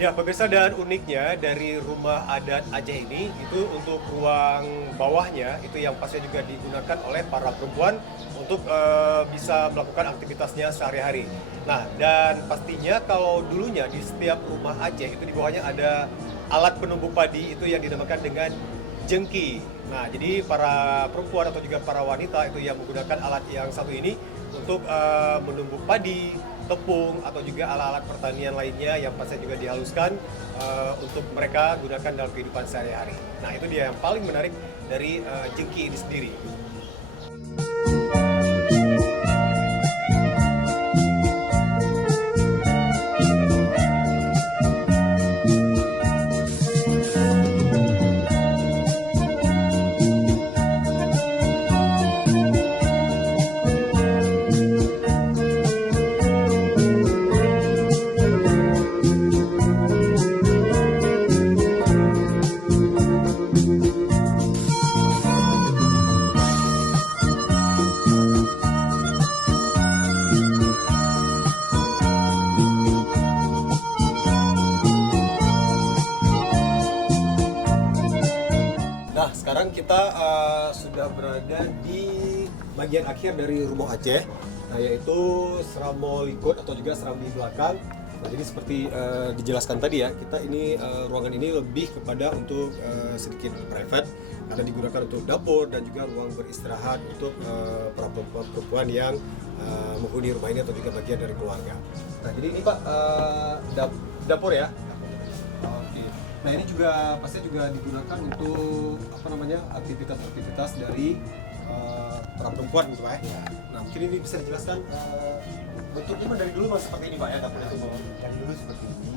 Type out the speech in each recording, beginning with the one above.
Ya, pemirsa, dan uniknya dari rumah adat Aceh ini, itu untuk ruang bawahnya, itu yang pastinya juga digunakan oleh para perempuan untuk bisa melakukan aktivitasnya sehari-hari. Nah, dan pastinya kalau dulunya di setiap rumah Aceh, itu di bawahnya ada alat penumbuk padi itu yang dinamakan dengan jengki. Nah, jadi para perempuan atau juga para wanita itu yang menggunakan alat yang satu ini untuk menumbuk padi, tepung, atau juga alat-alat pertanian lainnya yang pasti juga dihaluskan untuk mereka gunakan dalam kehidupan sehari-hari. Nah, itu dia yang paling menarik dari jengki ini sendiri. Nah, sekarang kita sudah berada di bagian akhir dari rumah Aceh, nah, yaitu Serambo Likut atau juga Serambi belakang. Nah, jadi seperti dijelaskan tadi ya, kita ini ruangan ini lebih kepada untuk sedikit private, karena digunakan untuk dapur dan juga ruang beristirahat untuk para perempuan yang menghuni rumah ini atau juga bagian dari keluarga. Nah, jadi ini Pak, dapur ya. Oke. Nah, ini juga pasti juga digunakan untuk apa namanya, aktivitas-aktivitas dari para perempuan gitu Pak ya. Nah, mungkin ini bisa dijelaskan bentuknya mah dari dulu masih seperti ini Pak ya, dapurnya itu Pak. Dari dulu seperti ini.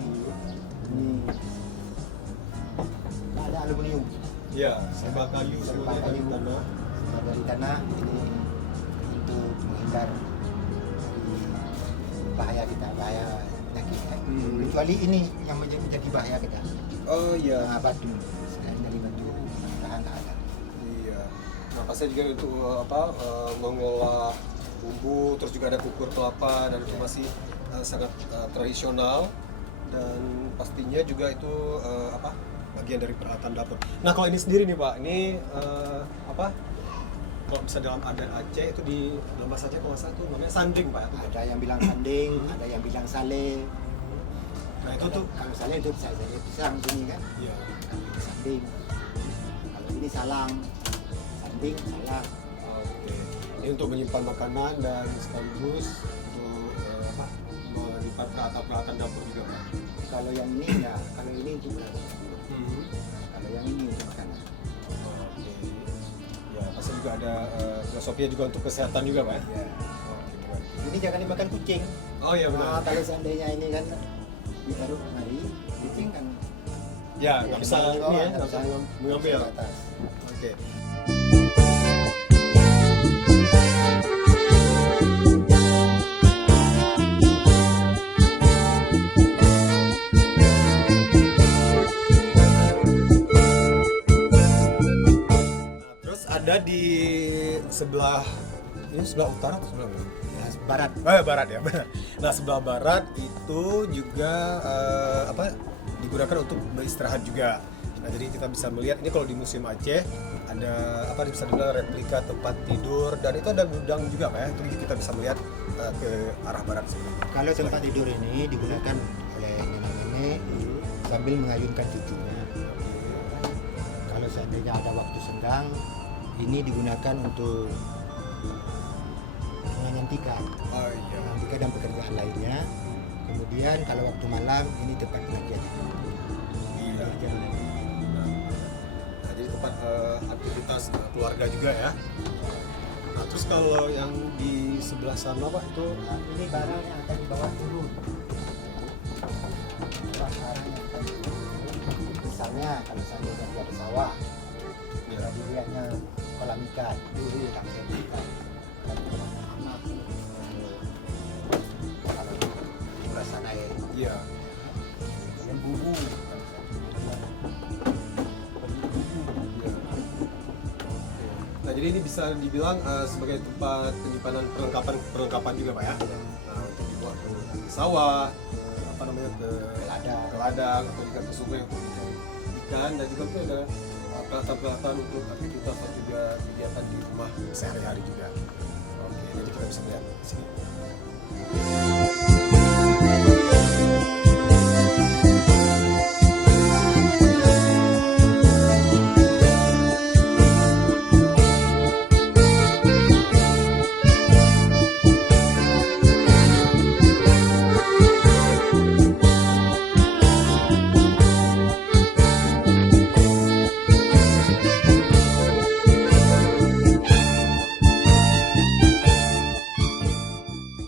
Nggak ada aluminium. Iya, serba kayu, Serba semuanya dari kayu. tanah. Dari tanah ini untuk menghindar dari bahaya kita, bahaya penyakit. Kecuali ini yang menjadi bahaya kita. Oh iya. Nah, batu. Selain dari batu, mudah-mudahan nggak ada. Iya. Nah, pasti juga untuk mengolah bumbu, terus juga ada kukur kelapa, dan itu masih sangat tradisional, dan pastinya juga itu bagian dari peralatan dapur. Nah, kalau ini sendiri nih Pak, ini kalau bisa dalam adat Aceh itu di dalam bahasa Aceh kalau nggak salah itu namanya sandring Pak. Ada yang bilang sanding, ada yang bilang sale. Nah, itu tuh. Kalau sale itu bisa jadi pisang sini kan. Iya. Kalau ini sanding. Kalau ini salang. Sanding, salang. Oke. Ini untuk menyimpan makanan dan sekaligus untuk menyimpan peralatan dapur juga Pak. Kalau yang ini ya, kalau ini untuk kalau yang ini untuk makanan. Oke. Ya, pasti juga ada filosofinya juga untuk kesehatan juga Pak. Ya. Oke, Pak. Ini jangan dimakan kucing. Oh iya benar. Nah, kalau seandainya ini kan ditaruh kemari, kucing kan Ya, nggak bisa kembali ke ini bawah, ya, nggak nggak bisa mengambil. ke atas. Oke. Nah, terus ada di sebelah ini sebelah utara atau sebelah mana? Nah, barat. Barat ya, benar. Nah, sebelah barat itu juga digunakan untuk beristirahat juga. Nah, jadi kita bisa melihat ini kalau di Museum Aceh ada bisa dibilang replika tempat tidur, dan itu ada gudang juga Pak ya. Itu kita bisa melihat ke arah barat sini. Kalau tempat tidur ini digunakan oleh nenek-nenek sambil mengayunkan cucunya. Kalau seandainya ada waktu senggang, ini digunakan untuk menyantikan Oh iya. dan pekerjaan lainnya. Kemudian kalau waktu malam ini tempat pengajian. Iya. Nah, jadi tempat aktivitas keluarga juga ya. Nah, terus kalau yang di sebelah sana Pak itu Nah, ini barang yang akan dibawa turun. Barang yang akan turun. Misalnya kalau seandainya dia ada sawah, ya. dilihatnya kolam ikan, dulu tak bisa ikan. Kalau kolamnya anak, kalau perasaan air, Iya. yang bubu. Iya. Nah, jadi ini bisa dibilang sebagai tempat penyimpanan perlengkapan juga Pak ya. Nah, untuk dibawa ke sawah, ke Lada. ladang atau juga ke sungai untuk mencari ikan, dan juga itu ada peralatan-peralatan untuk aktivitas atau juga kegiatan di rumah sehari-hari juga. Oke, jadi kita bisa lihat di sini.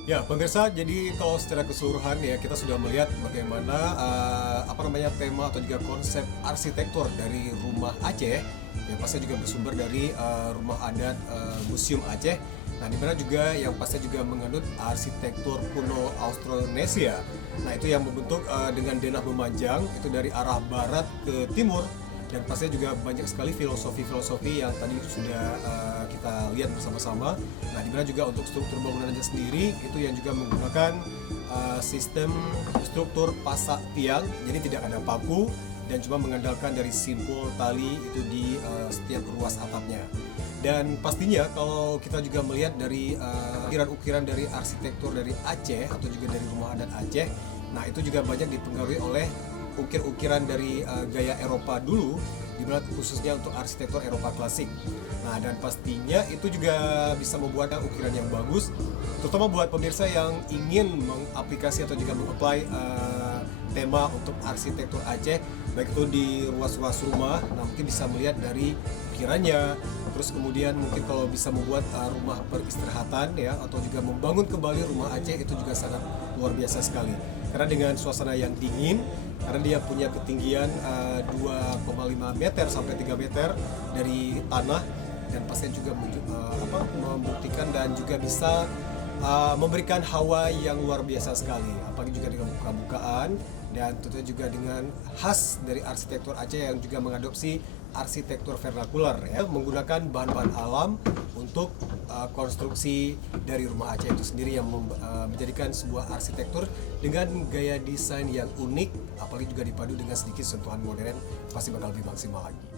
Ya, pemirsa, jadi kalau secara keseluruhan ya kita sudah melihat bagaimana tema atau juga konsep arsitektur dari rumah Aceh yang pasti juga bersumber dari rumah adat Museum Aceh. Nah, di mana juga yang pasti juga mengandung arsitektur kuno Austronesia. Nah, itu yang membentuk dengan denah memanjang itu dari arah barat ke timur. Dan pastinya juga banyak sekali filosofi-filosofi yang tadi sudah kita lihat bersama-sama. Nah, dimana juga untuk struktur bangunannya sendiri itu yang juga menggunakan sistem struktur pasak tiang, jadi tidak ada paku dan cuma mengandalkan dari simpul tali itu di setiap ruas atapnya. Dan pastinya kalau kita juga melihat dari ukiran-ukiran dari arsitektur dari Aceh atau juga dari rumah adat Aceh, nah itu juga banyak dipengaruhi oleh ukir-ukiran dari gaya Eropa dulu, dimana khususnya untuk arsitektur Eropa klasik. Nah, dan pastinya itu juga bisa membuat ukiran yang bagus, terutama buat pemirsa yang ingin mengaplikasi atau juga mengapply tema untuk arsitektur Aceh, baik itu di ruas-ruas rumah. Nah, mungkin bisa melihat dari ukirannya, terus kemudian mungkin kalau bisa membuat rumah peristirahatan ya, atau juga membangun kembali rumah Aceh itu juga sangat luar biasa sekali. Karena dengan suasana yang dingin, karena dia punya ketinggian 2,5 meter sampai 3 meter dari tanah, dan pasti juga membuktikan dan juga bisa memberikan hawa yang luar biasa sekali, apalagi juga dengan buka-bukaan dan tentunya juga dengan khas dari arsitektur Aceh yang juga mengadopsi arsitektur vernakular ya, menggunakan bahan-bahan alam untuk konstruksi dari rumah Aceh itu sendiri yang menjadikan sebuah arsitektur dengan gaya desain yang unik, apalagi juga dipadu dengan sedikit sentuhan modern, pasti bakal lebih maksimal lagi.